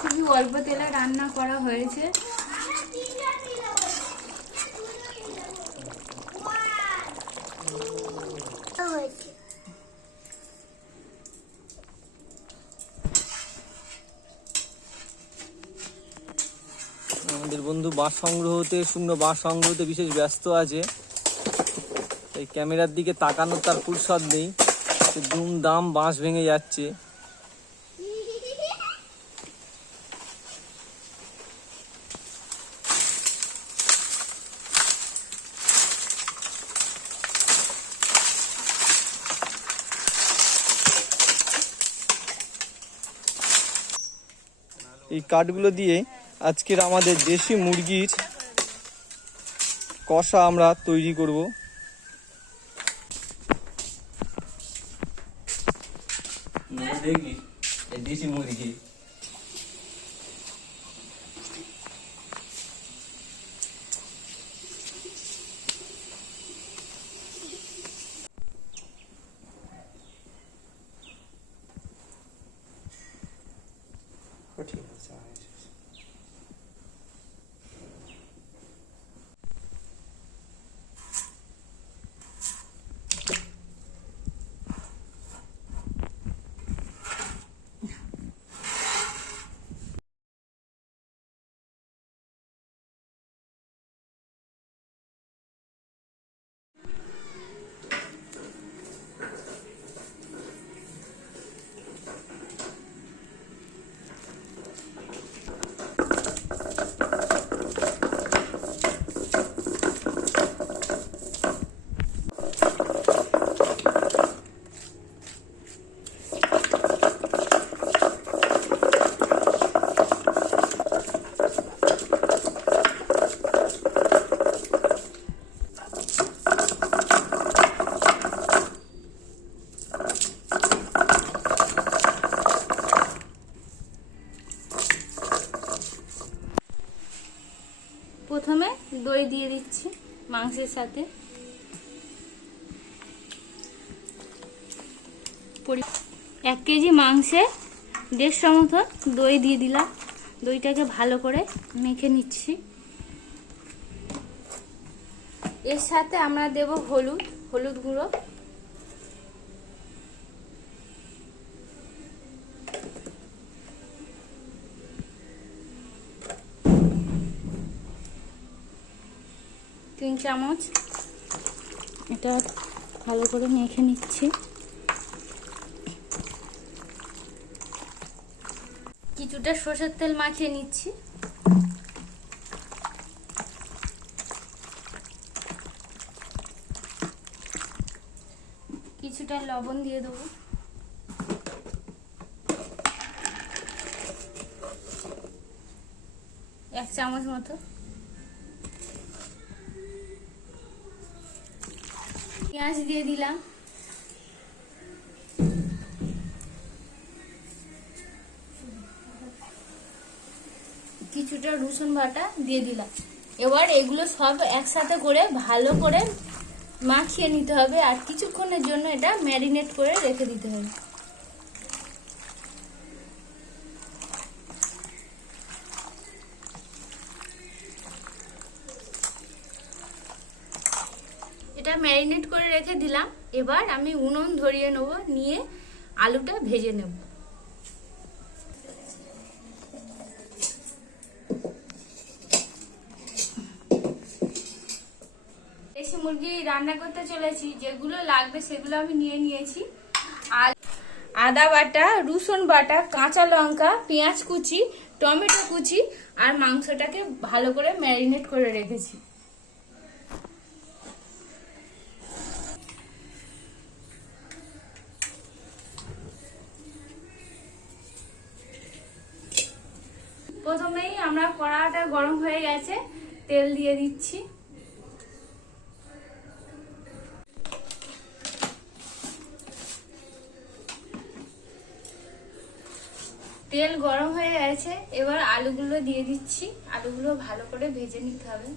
খুবই অল্প তেলে রান্না করা হয়েছে। আমাদের বন্ধু বাঁশ সংগ্রহতে, শুকনো বাঁশ সংগ্রহতে বিশেষ ব্যস্ত আছে, এই ক্যামেরার দিকে তাকানোর তার ফুরসত নেই। দুম দাম বাঁশ ভেঙে যাচ্ছে। এই কাঠগুলো দিয়ে আজকের আমাদের দেশি মুরগির কষা আমরা তৈরি করব। দেখি দেশি মুরগি ঠিক আছে। প্রথমে দই দিয়ে দিচ্ছি মাংসের সাথে। 1 কেজি মাংসে 150 মতো দই দিয়ে দিলাম। দইটাকে ভালো করে মেখে নিচ্ছি। এর সাথে আমরা দেব হলুদ গুঁড়ো, তিন চামচ। এটা ভালো করে মেখে নিচ্ছি। কিছুটা সরষের তেল মাখিয়ে নিচ্ছি। কিছুটা লবণ দিয়ে দেবো। এক চামচ মতো। পেঁয়াজ দিয়ে দিলাম। কিছুটা রসুন বাটা দিয়ে দিলাম। এবার এগুলো সব একসাথে করে ভালো করে মাখিয়ে নিতে হবে আর কিছুক্ষণের জন্য এটা ম্যারিনেট করে রেখে দিতে হবে। এটা ম্যারিনেট করে রেখে দিলাম। এবার আমি উনুন ধরিয়ে নেব, নিয়ে আলুটা ভেজে নেব। দেশি মুরগি রান্না করতে চলেছি। যেগুলো লাগবে সেগুলো আমি নিয়ে নিয়েছি। আর আদা বাটা, রসুন বাটা, কাঁচা লঙ্কা, পেঁয়াজ কুচি, টমেটো কুচি আর মাংসটাকে ভালো করে ম্যারিনেট করে রেখেছি। প্রথমেই আমরা কড়াটা গরম হয়ে গেছে, তেল দিয়ে দিচ্ছি। তেল গরম হয়ে গেছে, এবার আলুগুলো দিয়ে দিচ্ছি। আলুগুলো ভালো করে ভেজে নিতে হবে।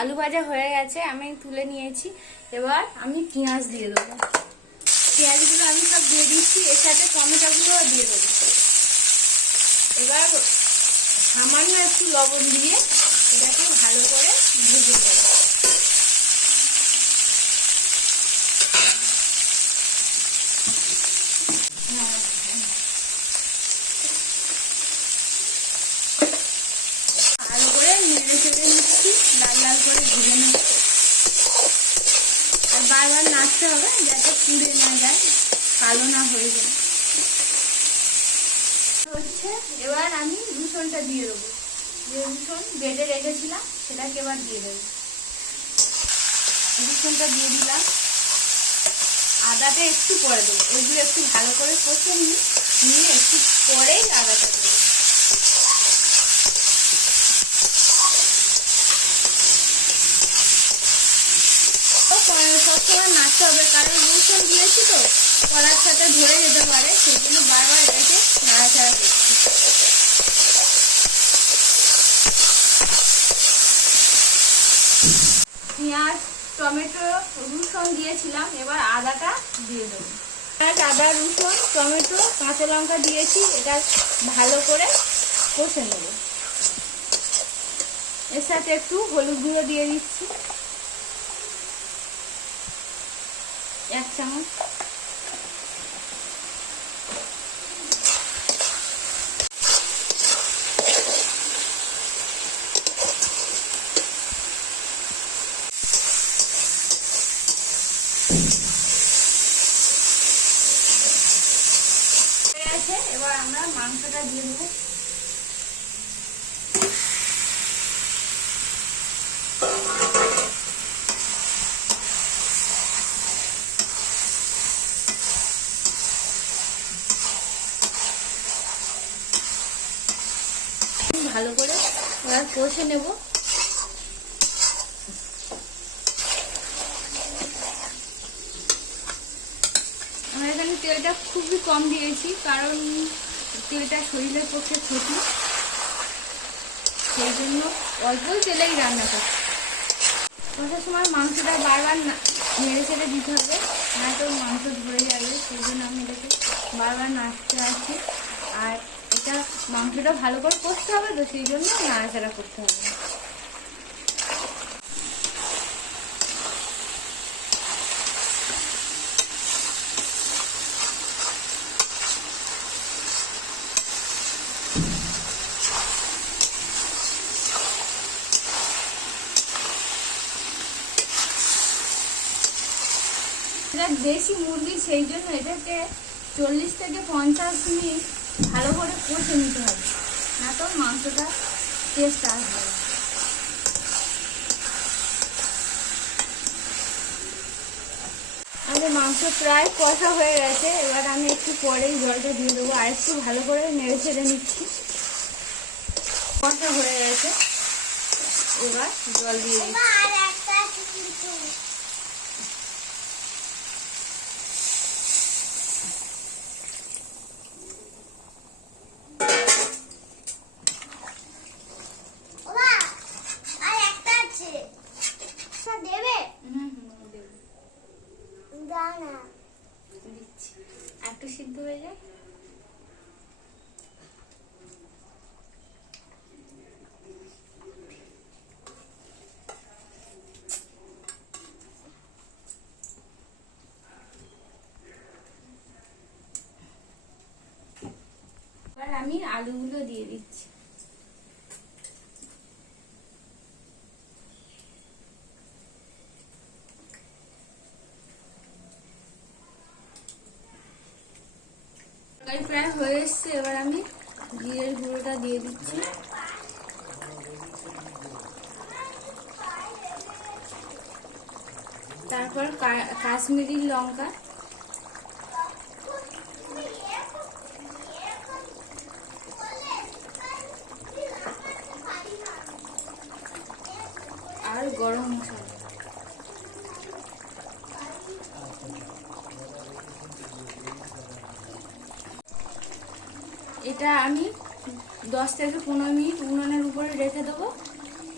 আলু ভাজা হয়ে গেছে, আমি তুলে নিয়েছি। এবার আমি পেঁয়াজ দিয়ে দেবো। পেঁয়াজগুলো আমি সব দিয়ে দিচ্ছি, এর সাথে টমেটোগুলো দিয়ে দেবো। এবার সামান্য একটু লবণ দিয়ে এটাকে ভালো করে ভেজে নেব। ভালো করে নেড়ে চেড়ে নিচ্ছি, লাল লাল করে ভেজে নেব। আর বারবার নাড়তে হবে যাতে পুড়ে না যায়, কালো না হয়ে যায়। এবার আমি রসুনটা দিয়ে দেবো। যে রসুন বেটে রেখেছিলাম সেটাকে এবার দিয়ে দেবো। রসুনটা দিয়ে দিলাম, আদাটা একটু পরে দেবো। এগুলো একটু ভালো করে কষে নিয়ে একটু পরেই আদাটা দেবো। সবসময় নাড়তে হবে, কারণ রসুন দিয়েছি তো কড়ার সাথে ধরে যেতে পারে, সেই জন্য বারবার এটাকে নাড়াচাড়া করছি। পেঁয়াজ, টমেটো, রসুন দিয়েছিলাম, এবার আদাটা দিয়ে দেবো। আদা, রসুন, টমেটো, কাঁচা লঙ্কা দিয়েছি, এটা ভালো করে কষে নেব। এর সাথে একটু হলুদ গুঁড়ো দিয়ে দিচ্ছি, 1 চামচ। এবার আমরা মাংসটা দিয়ে দেবো। ভালো করে এবার কষে নেব। আমরা এখানে তেলটা খুবই কম দিয়েছি, কারণ তেলটা শরীরের পক্ষে ক্ষতি, সেই জন্য অল্প তেলেই রান্না করছি। কষার সময় মাংসটা বারবার নেড়ে চেড়ে দিতে হবে, না তো মাংস ধরে যাবে, সেই জন্য আমি এটাকে বারবার নাড়তে আছি। আর এটা মাংসটা ভালো করে কষতে হবে তো, সেই জন্য নাড়াচাড়া করতে হবে। এটা দেশি মুরগি, সেই জন্য এটাকে 40 থেকে 50 মিনিট ভালো করে কষে নিতে হবে, না তো মাংসটা টেস্ট আসবে। আমাদের মাংস প্রায় কষা হয়ে গেছে, এবার আমি একটু পরেই জলটা দিয়ে দেবো। আর একটু ভালো করে নেড়ে ছেড়ে নিচ্ছি। কষা হয়ে গেছে, এবার জল দিয়ে দিচ্ছি। একটু সিদ্ধ হয়ে যায়। এবার আমি আলুগুলো দিয়ে দিচ্ছি। প্রায় হয়ে এসছে, এবার আমি জিরের গুঁড়োটা দিয়ে দিচ্ছি। তারপর কাশ্মীরি লঙ্কা, আর গরম মশলা। এটা আমি 10 থেকে 15 মিনিট উনুনের উপরে রেখে দেবো।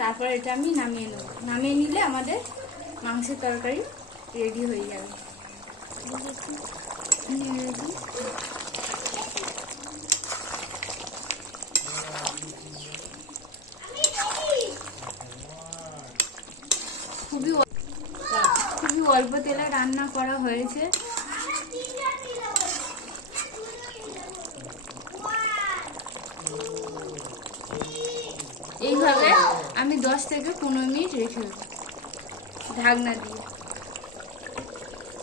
তারপর এটা আমি নামিয়ে নেব। নামিয়ে নিলে আমাদের মাংসের তরকারি রেডি হয়ে যাবে। খুবই অল্প তেলে রান্না করা হয়েছে। এইভাবে আমি 10 থেকে 15 মিনিট রেখে দেবো ঢাকনা দিয়ে।